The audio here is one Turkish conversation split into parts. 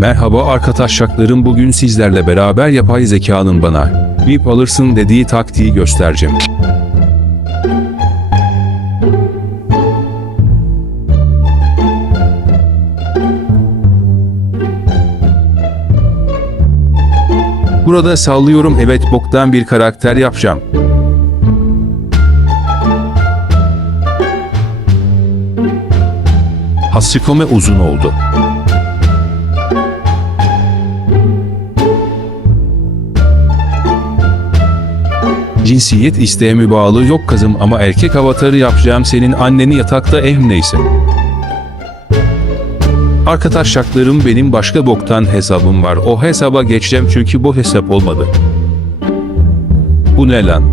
Merhaba arkadaşlarım bugün sizlerle beraber yapay zekanın bana bip alırsın dediği taktiği göstereceğim. Burada sallıyorum evet boktan bir karakter yapacağım. Hasikome uzun oldu. Cinsiyet isteğe bağlı yok kızım ama erkek avatarı yapacağım senin anneni yatakta ev neyse. Arkadaşlarım benim başka boktan hesabım var. O hesaba geçeceğim çünkü bu hesap olmadı. Bu ne lan?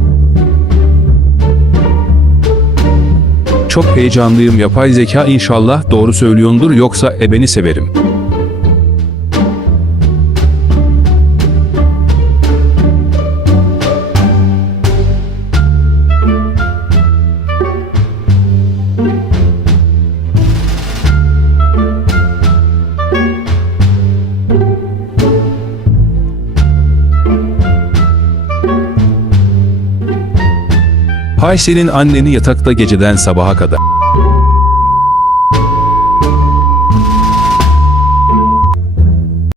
Çok heyecanlıyım yapay zeka inşallah doğru söylüyordur yoksa ebeni severim. Hay senin anneni yatakta geceden sabaha kadar.